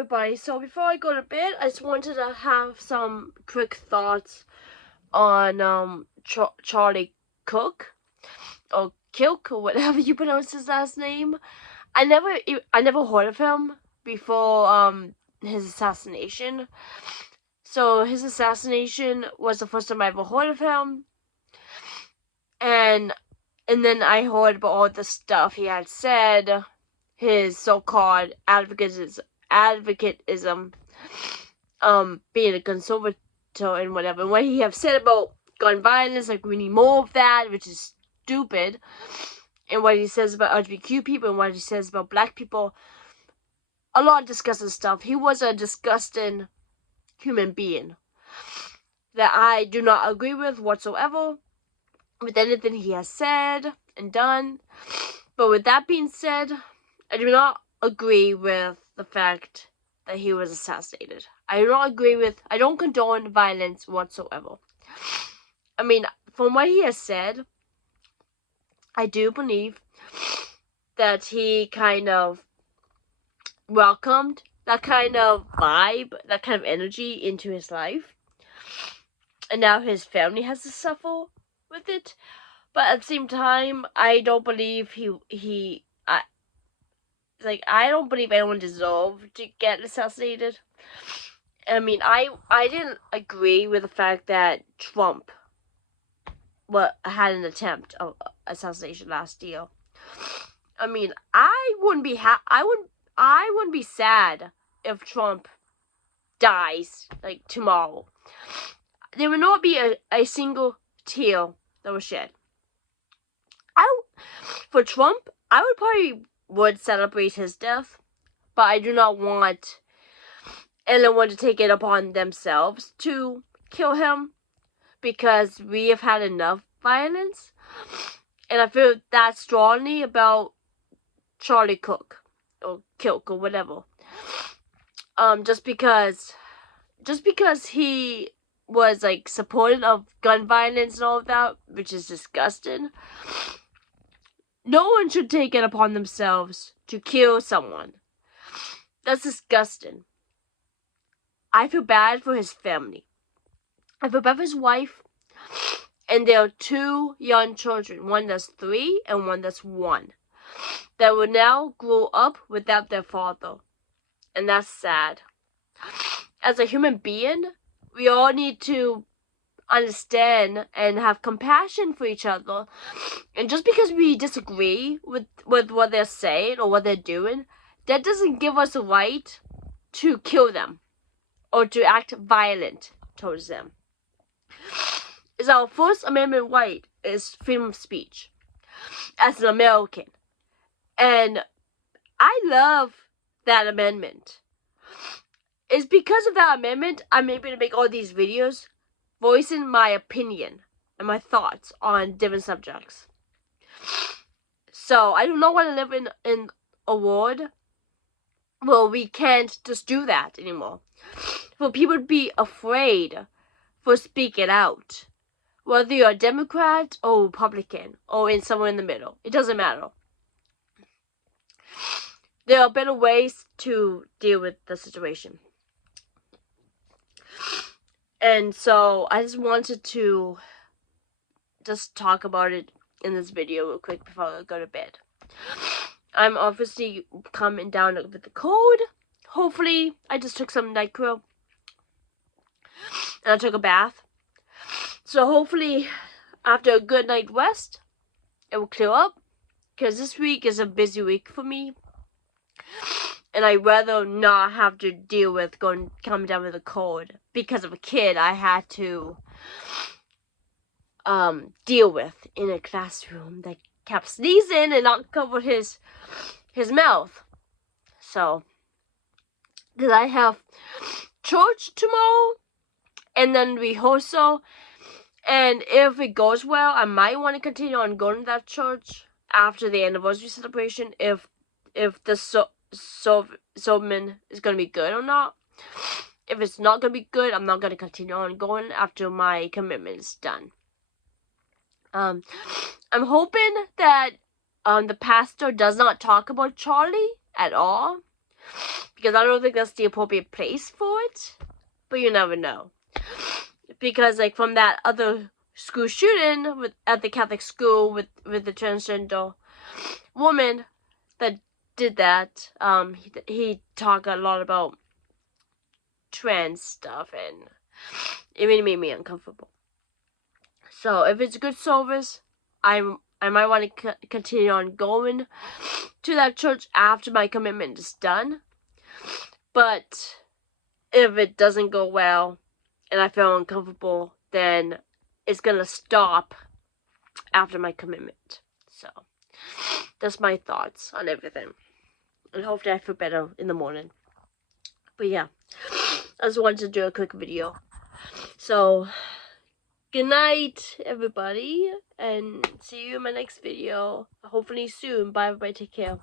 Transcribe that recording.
Everybody, so before I go to bed, I just wanted to have some quick thoughts on Charlie Cook or Kilk or whatever you pronounce his last name. I never heard of him before his assassination. So his assassination was the first time I ever heard of him, and then I heard about all the stuff he had said, his so-called advocatism, being a conservative and whatever. And what he have said about gun violence, like we need more of that, which is stupid. And what he says about LGBTQ people and what he says about black people, a lot of disgusting stuff. He was a disgusting human being that I do not agree with whatsoever with anything he has said and done. But with that being said, I do not agree with the fact that he was assassinated. I don't condone violence whatsoever. I mean, from what he has said, I do believe that he kind of welcomed that kind of vibe, that kind of energy into his life. And now his family has to suffer with it. But at the same time, I don't believe I don't believe anyone deserved to get assassinated. I mean, I didn't agree with the fact that Trump had an attempt of assassination last year. I mean, I wouldn't be sad if Trump dies like tomorrow. There would not be a single tear that was shed. For Trump, I would celebrate his death, but I do not want anyone to take it upon themselves to kill him, because we have had enough violence. And I feel that strongly about Charlie Kirk or Kilk or whatever. Just because he was like supportive of gun violence and all of that, which is disgusting. No one should take it upon themselves to kill someone. That's disgusting. I feel bad for his family. I feel bad for his wife. And there are 2 young children, one that's 3 and one that's 1, that will now grow up without their father. And that's sad. As a human being, we all need to understand and have compassion for each other. And just because we disagree with what they're saying or what they're doing, that doesn't give us a right to kill them or to act violent towards them. Is our First Amendment right is freedom of speech as an American. And I love that amendment. It's because of that amendment I'm able to make all these videos voicing my opinion and my thoughts on different subjects. So I do not want to live in a world where we can't just do that anymore. For people to be afraid for speaking out. Whether you're a Democrat or Republican or somewhere in the middle. It doesn't matter. There are better ways to deal with the situation. And so I just wanted to just talk about it in this video real quick before I go to bed. I'm obviously coming down with the cold. Hopefully, I just took some NyQuil. And I took a bath. So hopefully, after a good night rest, it will clear up. Because this week is a busy week for me. And I'd rather not have to deal with coming down with a cold. Because of a kid I had to deal with in a classroom that kept sneezing and not covered his mouth. So, because I have church tomorrow and then rehearsal, and if it goes well, I might want to continue on going to that church after the anniversary celebration if the sermon is going to be good or not. If it's not going to be good, I'm not going to continue on going after my commitment is done. I'm hoping that the pastor does not talk about Charlie at all, because I don't think that's the appropriate place for it. But you never know. Because like from that other school shooting at the Catholic school with the transgender woman that did that, he talked a lot about trans stuff, and it really made me uncomfortable. So if it's good service, I might want to continue on going to that church after my commitment is done. But if it doesn't go well and I feel uncomfortable, then it's gonna stop after my commitment. So that's my thoughts on everything, and hopefully I feel better in the morning. But yeah, I just wanted to do a quick video. So good night, everybody, and see you in my next video, hopefully soon. Bye, everybody. Take care.